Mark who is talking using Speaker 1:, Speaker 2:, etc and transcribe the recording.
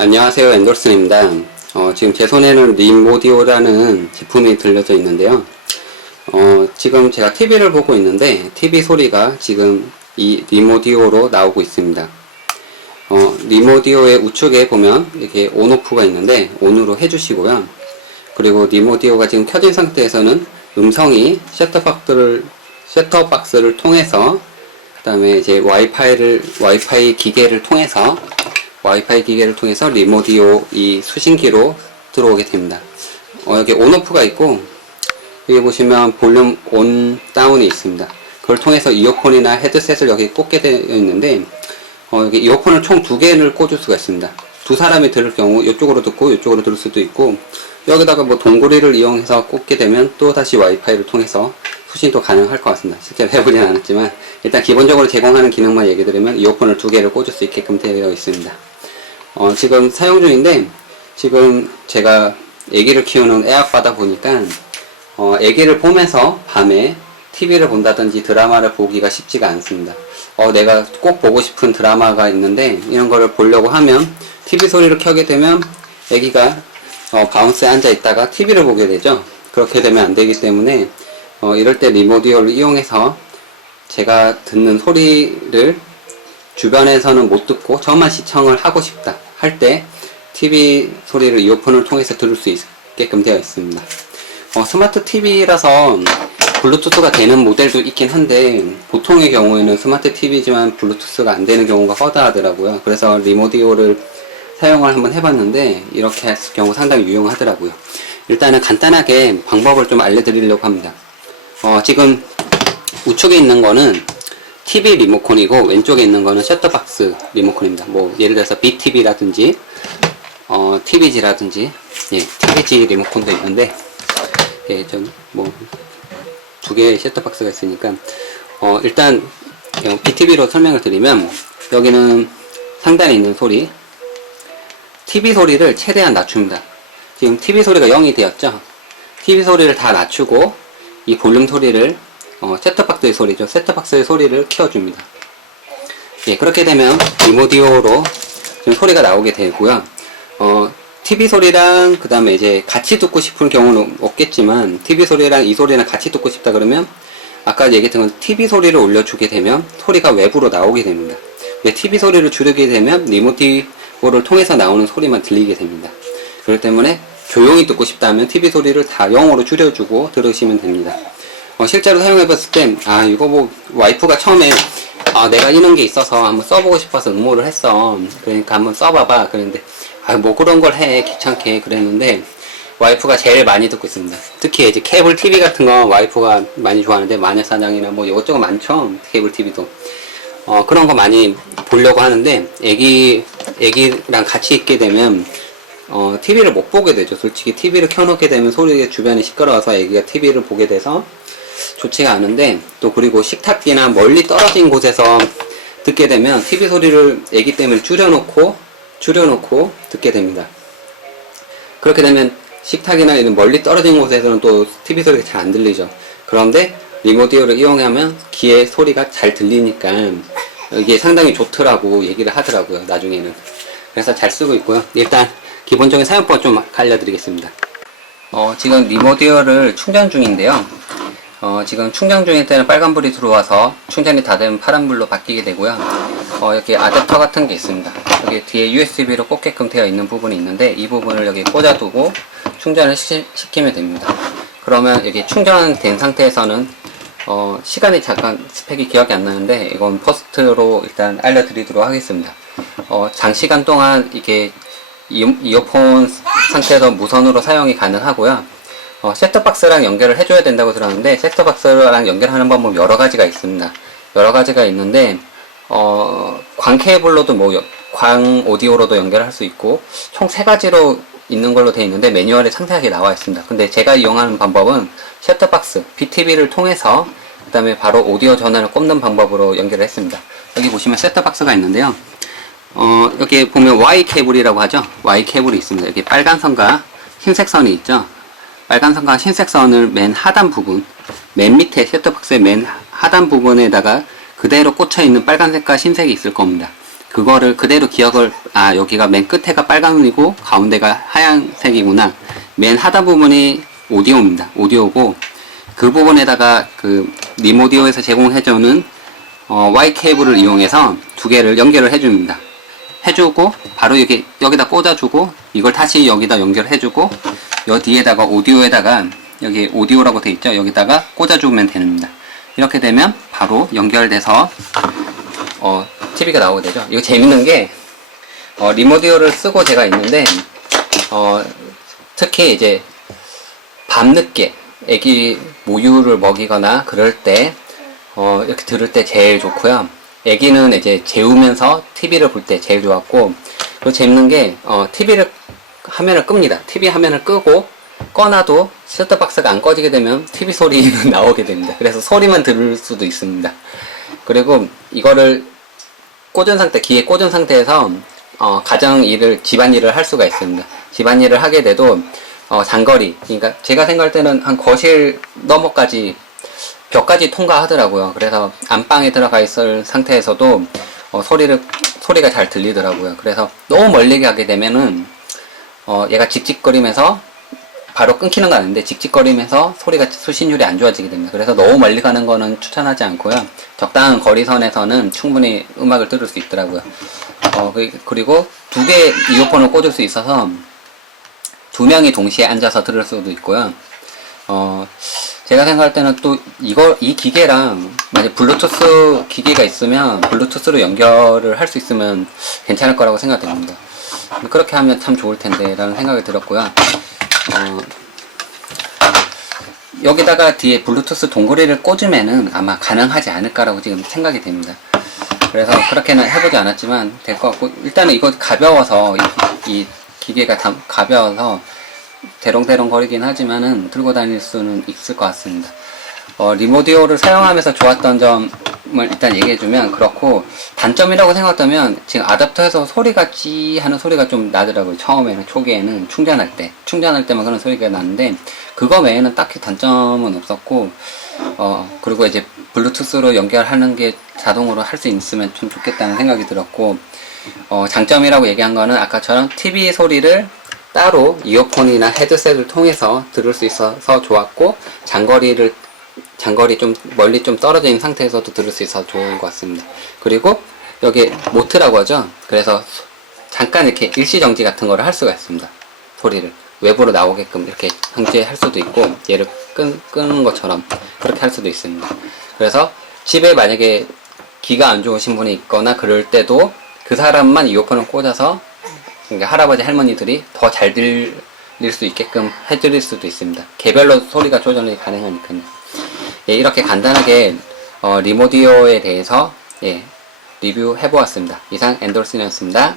Speaker 1: 안녕하세요 엔돌슨입니다. 어, 지금 제 손에는 림오디오라는 제품이 들려져 있는데요. 어, 지금 제가 TV를 보고 있는데 TV 소리가 지금 이 림오디오로 나오고 있습니다. 어, 림오디오의 우측에 보면 이렇게 온오프가 있는데 온으로 해주시고요. 그리고 림오디오가 지금 켜진 상태에서는 음성이 셋톱박스를 셋톱박스를 통해서 그 다음에 이제 와이파이를 와이파이 기계를 통해서 와이파이 기계를 통해서 리모디오 이 수신기로 들어오게 됩니다. 어, 여기 온오프가 있고 여기 보시면 볼륨 온 다운이 있습니다. 그걸 통해서 이어폰이나 헤드셋을 여기 꽂게 되어 있는데 어, 여기 이어폰을 총 두 개를 꽂을 수가 있습니다. 두 사람이 들을 경우 이쪽으로 듣고 이쪽으로 들을 수도 있고 여기다가 뭐 동고리를 이용해서 꽂게 되면 또 다시 와이파이를 통해서 수신도 가능할 것 같습니다. 실제로 해보진 않았지만 일단 기본적으로 제공하는 기능만 얘기 드리면 이어폰을 두 개를 꽂을 수 있게끔 되어 있습니다. 어, 지금 사용 중인데 지금 제가 아기를 키우는 애아빠다 보니까 어, 아기를 보면서 밤에 TV를 본다든지 드라마를 보기가 쉽지가 않습니다. 어, 내가 꼭 보고 싶은 드라마가 있는데 이런 거를 보려고 하면 TV 소리를 켜게 되면 아기가 어, 바운스에 앉아 있다가 TV를 보게 되죠. 그렇게 되면 안 되기 때문에 어, 이럴 때 리모디오를 이용해서 제가 듣는 소리를 주변에서는 못 듣고 저만 시청을 하고 싶다 할 때 TV 소리를 이어폰을 통해서 들을 수 있게끔 되어 있습니다. 어, 스마트 TV라서 블루투스가 되는 모델도 있긴 한데 보통의 경우에는 스마트 TV지만 블루투스가 안 되는 경우가 허다하더라고요. 그래서 리모디오를 사용을 한번 해봤는데 이렇게 했을 경우 상당히 유용하더라고요. 일단은 간단하게 방법을 좀 알려드리려고 합니다. 어, 지금 우측에 있는 거는 TV 리모컨이고 왼쪽에 있는 거는 셔터박스 리모컨입니다. 뭐 예를 들어서 BTV라든지 어, TVG라든지 예, TVG 리모컨도 있는데 예, 좀뭐두 개의 셔터박스가 있으니까 어, 일단 어, BTV로 설명을 드리면 여기는 상단에 있는 소리 TV 소리를 최대한 낮춥니다. 지금 TV 소리가 0이 되었죠? TV 소리를 다 낮추고 이 볼륨 소리를 어, 셋톱박스의 소리죠. 셋톱박스의 소리를 키워줍니다. 예, 그렇게 되면 리모디오로 지금 소리가 나오게 되고요. 어, TV 소리랑 그 다음에 이제 같이 듣고 싶은 경우는 없겠지만 TV 소리랑 이 소리랑 같이 듣고 싶다 그러면 아까 얘기했던 건 TV 소리를 올려주게 되면 소리가 외부로 나오게 됩니다. 근데 TV 소리를 줄이게 되면 리모티브를 통해서 나오는 소리만 들리게 됩니다. 그렇기 때문에 조용히 듣고 싶다면 TV 소리를 다 0으로 줄여주고 들으시면 됩니다. 어, 실제로 사용해봤을 때, 아, 이거 뭐, 와이프가 처음에, 아, 내가 이런 게 있어서 한번 써보고 싶어서 응모를 했어. 그러니까 한번 써봐봐. 그랬는데, 아, 뭐 그런 걸 해. 귀찮게. 그랬는데, 와이프가 제일 많이 듣고 있습니다. 특히 이제 케이블 TV 같은 거 와이프가 많이 좋아하는데, 마녀사냥이나 뭐 이것저것 많죠. 케이블 TV도. 어, 그런 거 많이 보려고 하는데, 애기, 애기랑 같이 있게 되면, 어, TV를 못 보게 되죠. 솔직히 TV를 켜놓게 되면 소리가 주변이 시끄러워서 애기가 TV를 보게 돼서 좋지가 않은데 또 그리고 식탁기나 멀리 떨어진 곳에서 듣게 되면 TV 소리를 애기 때문에 줄여놓고 줄여놓고 듣게 됩니다. 그렇게 되면 식탁이나 이런 멀리 떨어진 곳에서는 또 TV 소리가 잘 안 들리죠. 그런데 리모디오를 이용하면 귀에 소리가 잘 들리니까 이게 상당히 좋더라고 얘기를 하더라고요. 나중에는. 그래서 잘 쓰고 있고요. 일단 기본적인 사용법 좀 알려드리겠습니다. 어, 지금 리모디어를 충전 중인데요. 어, 지금 충전 중일 때는 빨간불이 들어와서 충전이 다 되면 파란불로 바뀌게 되고요. 어, 여기 아댑터 같은 게 있습니다. 여기 뒤에 USB로 꽂게끔 되어 있는 부분이 있는데 이 부분을 여기 꽂아두고 충전을 시, 시키면 됩니다. 그러면 여기 충전된 상태에서는 어, 시간이 잠깐 스펙이 기억이 안 나는데 이건 퍼스트로 일단 알려드리도록 하겠습니다. 어, 장시간 동안 이게 이- 이어폰 상태에서 무선으로 사용이 가능하고요. 어, 셋톱박스랑 연결을 해줘야 된다고 들었는데 셋톱박스랑 연결하는 방법 여러 가지가 있습니다. 여러 가지가 있는데 어, 광 케이블로도 뭐 여- 광 오디오로도 연결할 수 있고 총 세 가지로 있는 걸로 되어 있는데 매뉴얼에 상세하게 나와 있습니다. 근데 제가 이용하는 방법은 셋톱박스 BTV를 통해서 그 다음에 바로 오디오 전환을 꼽는 방법으로 연결을 했습니다. 여기 보시면 셋톱박스가 있는데요. 어, 여기 보면 Y 케이블이라고 하죠. Y 케이블이 있습니다. 여기 빨간 선과 흰색 선이 있죠. 빨간 선과 흰색 선을 맨 하단 부분, 맨 밑에 셋톱박스의 맨 하단 부분에다가 그대로 꽂혀 있는 빨간색과 흰색이 있을 겁니다. 그거를 그대로 기억을 아 여기가 맨 끝에가 빨간색이고 가운데가 하얀색이구나. 맨 하단 부분이 오디오입니다. 오디오고 그 부분에다가 그 리모디오에서 제공해주는 어, Y 케이블을 이용해서 두 개를 연결을 해줍니다. 해주고 바로 여기 여기다 꽂아주고 이걸 다시 여기다 연결해주고 여 뒤에다가 오디오에다가 여기 오디오라고 돼 있죠 여기다가 꽂아주면 됩니다 이렇게 되면 바로 연결돼서 어, TV가 나오게 되죠. 이거 재밌는 게, 어, 리모디오를 쓰고 제가 있는데, 어, 특히 이제, 밤늦게 애기 모유를 먹이거나 그럴 때, 어, 이렇게 들을 때 제일 좋고요. 애기는 이제 재우면서 TV를 볼 때 제일 좋았고, 그리고 재밌는 게, 어, TV를, 화면을 끕니다. TV 화면을 끄고, 꺼놔도 셔터박스가 안 꺼지게 되면 TV 소리는 나오게 됩니다. 그래서 소리만 들을 수도 있습니다. 그리고 이거를 꽂은 상태, 기에 꽂은 상태에서 어, 가정 일을, 집안 일을 할 수가 있습니다. 집안 일을 하게 돼도 어, 장거리, 그러니까 제가 생각할 때는 한 거실 너머까지 벽까지 통과하더라고요. 그래서 안방에 들어가 있을 상태에서도 어, 소리를 소리가 잘 들리더라고요. 그래서 너무 멀리 가게 되면은 어, 얘가 직직거리면서 바로 끊기는 거 아닌데 직직거리면서 소리가 수신율이 안 좋아지게 됩니다. 그래서 너무 멀리 가는 거는 추천하지 않고요. 적당한 거리선에서는 충분히 음악을 들을 수 있더라고요. 어, 그- 그리고 두 개 이어폰을 꽂을 수 있어서 두 명이 동시에 앉아서 들을 수도 있고요. 어, 제가 생각할 때는 또 이거, 이 기계랑 만약 블루투스 기계가 있으면 블루투스로 연결을 할 수 있으면 괜찮을 거라고 생각됩니다. 그렇게 하면 참 좋을 텐데 라는 생각이 들었고요. 어, 여기다가 뒤에 블루투스 동그리를 꽂으면은 아마 가능하지 않을까라고 지금 생각이 됩니다. 그래서 그렇게는 해보지 않았지만 될 것 같고 일단은 이거 가벼워서 이, 이 기계가 다 가벼워서 대롱대롱 거리긴 하지만은 들고 다닐 수는 있을 것 같습니다. 어, 리모디오를 사용하면서 좋았던 점을 일단 얘기해주면 그렇고 단점이라고 생각하면 지금 아답터에서 소리가 찌 하는 소리가 좀 나더라고요. 처음에는 초기에는 충전할 때 충전할 때만 그런 소리가 나는데 그거 외에는 딱히 단점은 없었고 어 그리고 이제 블루투스로 연결하는 게 자동으로 할 수 있으면 좀 좋겠다는 생각이 들었고 어 장점이라고 얘기한 거는 아까처럼 TV 소리를 따로 이어폰이나 헤드셋을 통해서 들을 수 있어서 좋았고 장거리를 장거리 좀 멀리 좀 떨어져 있는 상태에서도 들을 수 있어서 좋은 것 같습니다. 그리고 여기 모트라고 하죠. 그래서 잠깐 이렇게 일시정지 같은 거를 할 수가 있습니다. 소리를 외부로 나오게끔 이렇게 정지할 수도 있고 얘를 끄, 끄는 것처럼 그렇게 할 수도 있습니다. 그래서 집에 만약에 귀가 안 좋으신 분이 있거나 그럴 때도 그 사람만 이어폰을 꽂아서 할아버지 할머니들이 더 잘 들릴 수 있게끔 해드릴 수도 있습니다. 개별로 소리가 조절이 가능하니까요. 예, 이렇게 간단하게 어, 리모디오에 대해서 예, 리뷰해 보았습니다. 이상 엔돌슨이었습니다.